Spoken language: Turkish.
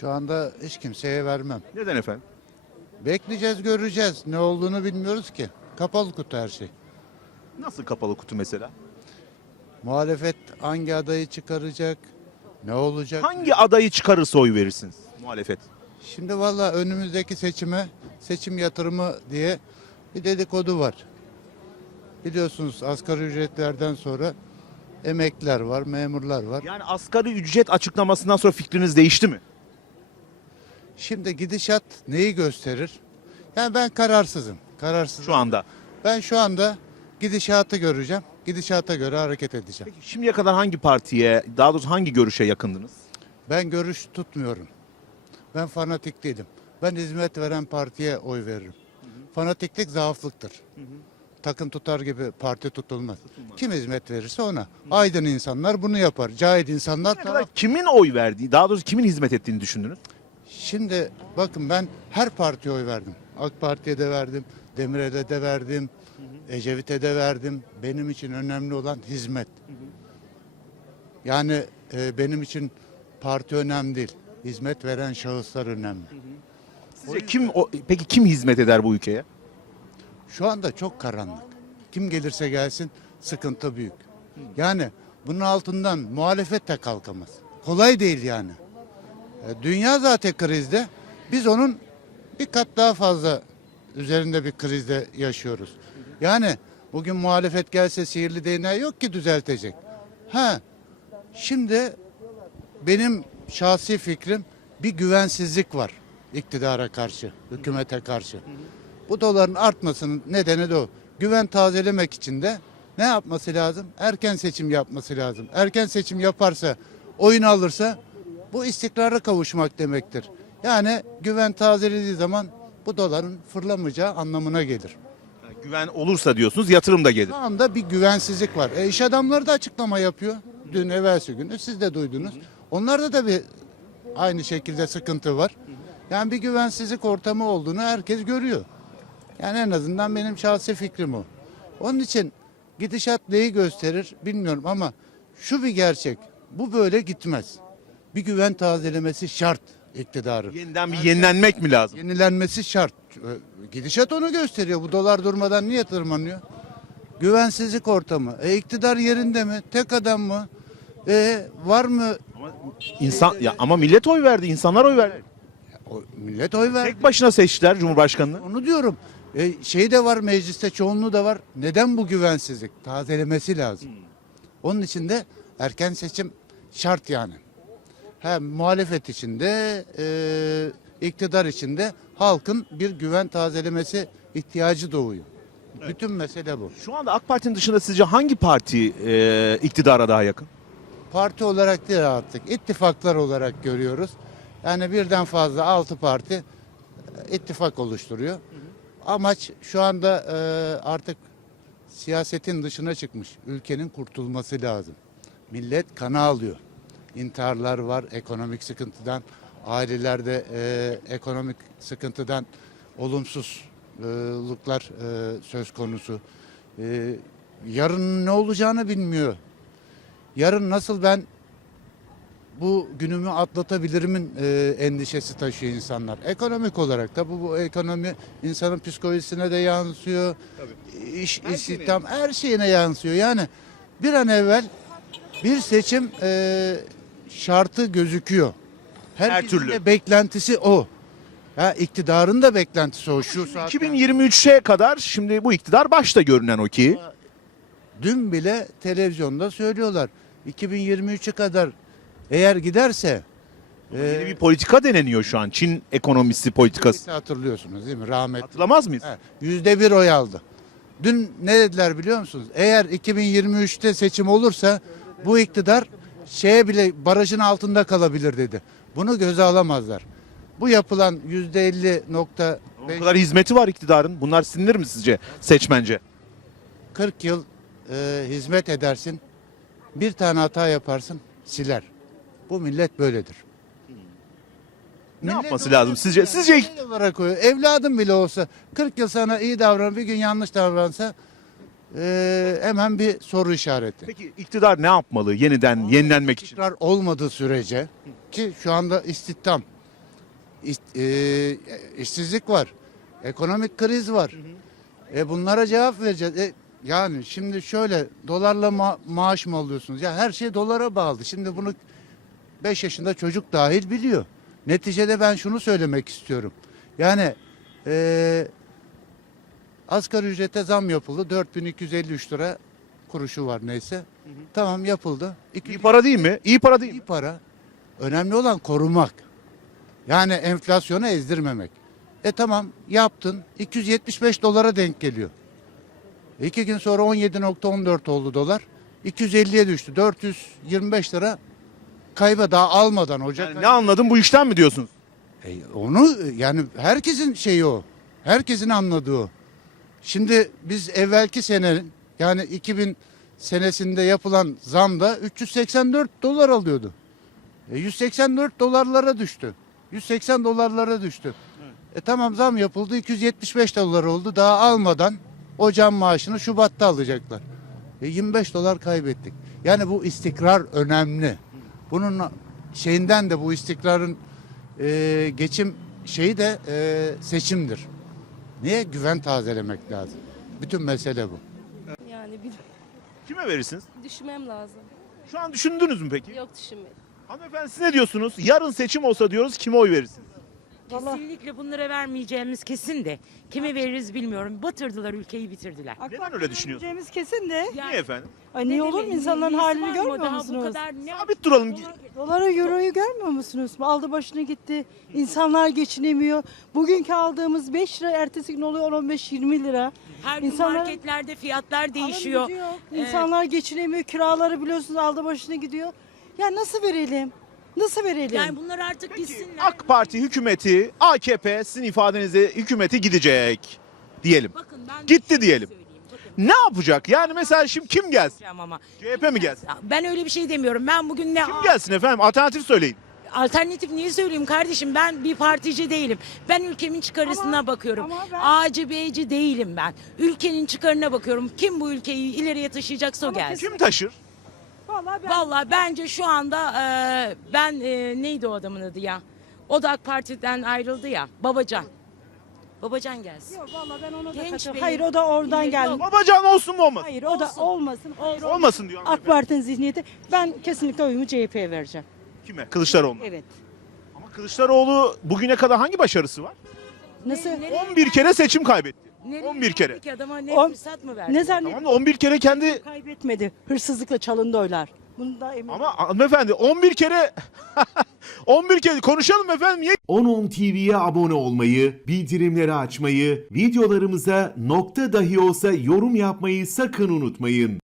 Şu anda hiç kimseye vermem. Neden efendim? Bekleyeceğiz, göreceğiz. Ne olduğunu bilmiyoruz ki. Kapalı kutu her şey. Nasıl kapalı kutu mesela? Muhalefet hangi adayı çıkaracak? Ne olacak? Hangi adayı çıkarırsa oy verirsiniz muhalefet? Şimdi valla önümüzdeki seçime seçim yatırımı diye bir dedikodu var. Biliyorsunuz asgari ücretlerden sonra emekliler var, memurlar var. Yani asgari ücret açıklamasından sonra fikriniz değişti mi? Şimdi gidişat neyi gösterir? Yani ben kararsızım. Kararsızım. Şu anda. Ben şu anda gidişatı göreceğim. Gidişata göre hareket edeceğim. Peki şimdiye kadar hangi partiye, daha doğrusu hangi görüşe yakındınız? Ben görüş tutmuyorum. Ben fanatik değilim. Ben hizmet veren partiye oy veririm. Fanatiklik zaaflıktır. Takım tutar gibi parti tutulmaz. Kim hizmet verirse ona. Aydın insanlar bunu yapar. Cahit insanlar taraf. kimin oy verdiği, daha doğrusu kimin hizmet ettiğini düşündünüz? Şimdi bakın ben her partiye oy verdim. AK Parti'ye de verdim. Demirel'e de verdim. Ecevit'e de verdim. Benim için önemli olan hizmet. Yani e, benim için parti önemli değil. Hizmet veren şahıslar önemli. Sizce kim o, peki kim hizmet eder bu ülkeye? Şu anda çok karanlık. Kim gelirse gelsin sıkıntı büyük. Yani bunun altından muhalefet de kalkamaz. Kolay değil yani. E, Dünya zaten krizde. Biz onun bir kat daha fazla üzerinde bir krizde yaşıyoruz. Yani bugün muhalefet gelse sihirli değneği yok ki düzeltecek. Ha, şimdi benim şahsi fikrim bir güvensizlik var iktidara karşı, hükümete karşı. Bu doların artmasının nedeni de o. Güven tazelemek için de ne yapması lazım? Erken seçim yapması lazım. Erken seçim yaparsa, oyun alırsa bu istikrara kavuşmak demektir. Yani güven tazelediği zaman bu doların fırlamayacağı anlamına gelir. Yani güven olursa diyorsunuz yatırım da gelir. Şu anda bir güvensizlik var. E, iş adamları da açıklama yapıyor. Dün evvelsi günü siz de duydunuz. Onlarda da bir aynı şekilde sıkıntı var. Yani bir güvensizlik ortamı olduğunu herkes görüyor. Yani en azından benim şahsi fikrim o. Onun için gidişat neyi gösterir bilmiyorum ama şu bir gerçek. Bu böyle gitmez. Bir güven tazelemesi şart iktidarın. Yeniden bir yenilenmek mi lazım? Yenilenmesi şart. Ee, Gidişat onu gösteriyor. Bu dolar durmadan niye tırmanıyor? Güvensizlik ortamı. E iktidar yerinde mi? Tek adam mı? E var mı? İnsan ya ama millet oy verdi, insanlar oy verdi. O, millet oy verdi. Tek başına seçtiler Cumhurbaşkanını. Onu diyorum. E, şey de var mecliste çoğunluğu da var. Neden bu güvensizlik? Tazelemesi lazım. Onun için de erken seçim şart yani. Hem muhalefet içinde, e, iktidar içinde halkın bir güven tazelemesi ihtiyacı doğuyor. Bütün mesele bu. Şu anda AK Parti'nin dışında sizce hangi parti e, iktidara daha yakın? Parti olarak değil artık, ittifaklar olarak görüyoruz. Yani birden fazla altı parti e, ittifak oluşturuyor. Amaç şu anda e, artık siyasetin dışına çıkmış. Ülkenin kurtulması lazım. Millet kana alıyor. İntiharlar var ekonomik sıkıntıdan. Ailelerde e, ekonomik sıkıntıdan olumsuzluklar e, söz konusu. E, yarın ne olacağını bilmiyor. Yarın nasıl ben bu günümü atlatabilirimin e, endişesi taşıyor insanlar. Ekonomik olarak da bu, bu ekonomi insanın psikolojisine de yansıyor. İş, istihdam her şeyine yansıyor. Yani bir an evvel bir seçim e, şartı gözüküyor. Herkesin türlü. de beklentisi o. Ha, iktidarın da beklentisi o. Şu saatten 2023'e kadar şimdi bu iktidar başta görünen o ki. Dün bile televizyonda söylüyorlar. 2023'e kadar eğer giderse Yeni e, bir politika deneniyor şu an. Çin ekonomisi politikası. hatırlıyorsunuz değil mi? Rahmetli. Hatırlamaz mıyız? Yüzde bir oy aldı. Dün ne dediler biliyor musunuz? Eğer 2023'te seçim olursa bu iktidar şeye bile barajın altında kalabilir dedi. Bunu göze alamazlar. Bu yapılan yüzde 50 nokta O kadar hizmeti var iktidarın. Bunlar sinir mi sizce seçmence? 40 yıl e, hizmet edersin. Bir tane hata yaparsın siler. Bu millet böyledir. Ne Millet yapması lazım sizce? yani. Sizce Şey olarak koyuyor. Evladım bile olsa 40 yıl sana iyi davran bir gün yanlış davransa e, hemen bir soru işareti. Peki iktidar ne yapmalı yeniden yenilenmek için? İstikrar olmadığı sürece ki şu anda istihdam e, işsizlik var. Ekonomik kriz var. E bunlara cevap vereceğiz. E, yani şimdi şöyle dolarla ma- maaş mı alıyorsunuz? Ya her şey dolara bağlı. Şimdi bunu 5 yaşında çocuk dahil biliyor. Neticede ben şunu söylemek istiyorum. Yani e, asgari ücrete zam yapıldı. 4253 lira kuruşu var neyse. Tamam yapıldı. İki, İyi para değil mi? İyi para değil mi? iyi para. Önemli olan korumak. Yani enflasyonu ezdirmemek. E tamam yaptın. 275 dolara denk geliyor. İki gün sonra 17.14 oldu dolar. 250'ye düştü. 425 lira kayba daha almadan Ocak Yani ne anladın bu işten mi diyorsunuz? e, onu yani herkesin şeyi o. Herkesin anladığı o. Şimdi biz evvelki senenin yani 2000 senesinde yapılan zamda 384 dolar alıyordu. E, 184 dolarlara düştü. 180 dolarlara düştü. E tamam zam yapıldı 275 dolar oldu. Daha almadan ocağın maaşını Şubat'ta alacaklar. E 25 dolar kaybettik. Yani bu istikrar önemli. Bunun şeyinden de bu istikrarın e, geçim şeyi de e, seçimdir. Niye? Güven tazelemek lazım. Bütün mesele bu. Yani bir Kime verirsiniz? düşünmem lazım. Şu an düşündünüz mü peki? Yok düşünmedim. Hanımefendi siz ne diyorsunuz? Yarın seçim olsa diyoruz kime oy verirsiniz? Kesinlikle bunlara vermeyeceğimiz kesin de kime veririz bilmiyorum. Batırdılar ülkeyi bitirdiler. Neden öyle düşünüyorsunuz? Vereceğimiz kesin de. Niye efendim? Ay niye olur mu insanların halini mı? görmüyor Daha bu musunuz? kadar ne Sabit duralım. Doları euroyu görmüyor musunuz? Aldı başını gitti. İnsanlar geçinemiyor. Bugünkü aldığımız 5 lira ertesi gün oluyor 15-20 lira. Her gün İnsanlar- marketlerde fiyatlar Alım değişiyor. gücü yok. Evet. İnsanlar geçinemiyor. Kiraları biliyorsunuz aldı başını gidiyor. Ya nasıl verelim? Nasıl verelim? Yani bunlar artık gitsinler. AK Parti hükümeti, AKP sizin ifadenizde hükümeti gidecek diyelim. Bakın ben Gitti şey diyelim. söyleyeyim. Bakın Ne yapacak? Yani mesela şimdi kim gelsin? diyeceğim ama. CHP mi gelsin? Ben öyle bir şey demiyorum. Ben bugün ne Kim gelsin efendim? Alternatif söyleyin. alternatif niye söyleyeyim kardeşim? Ben bir partici değilim. Ben ülkemin çıkarısına Ama- bakıyorum. ama ben- A'cı B'ci değilim ben. Ülkenin çıkarına bakıyorum. Kim bu ülkeyi ileriye taşıyacaksa o gelsin. Kim taşır? Vallahi ben Vallahi bence şu anda e, ben e, neydi o adamın adı ya? O da AK Parti'den ayrıldı ya. Babacan. Babacan gelsin. Yok vallahi ben ona da Genç katılıyorum. Hayır o da oradan geldi. Babacan olsun mu olmasın? Hayır o da Olsun. olmasın. Hayır, olmasın. Olmasın diyor AK hanımefendi. Parti'nin zihniyeti. Ben kesinlikle oyumu CHP'ye vereceğim. Kime? Kılıçdaroğlu. Evet. Ama Kılıçdaroğlu bugüne kadar hangi başarısı var? Nasıl? Ne- nereye 11 kere seçim kaybetti. Nereye 11 kere. geldi ki adama ne On- fırsat mı verdi? Ne zannet? Tamam da 11 kere kendi Kaybetmedi. Hırsızlıkla çalındı oylar. Bunu da emin ama hanımefendi 11 kere 11 kere konuşalım efendim. Niye 10.10 TV'ye abone olmayı, bildirimleri açmayı, videolarımıza nokta dahi olsa yorum yapmayı sakın unutmayın.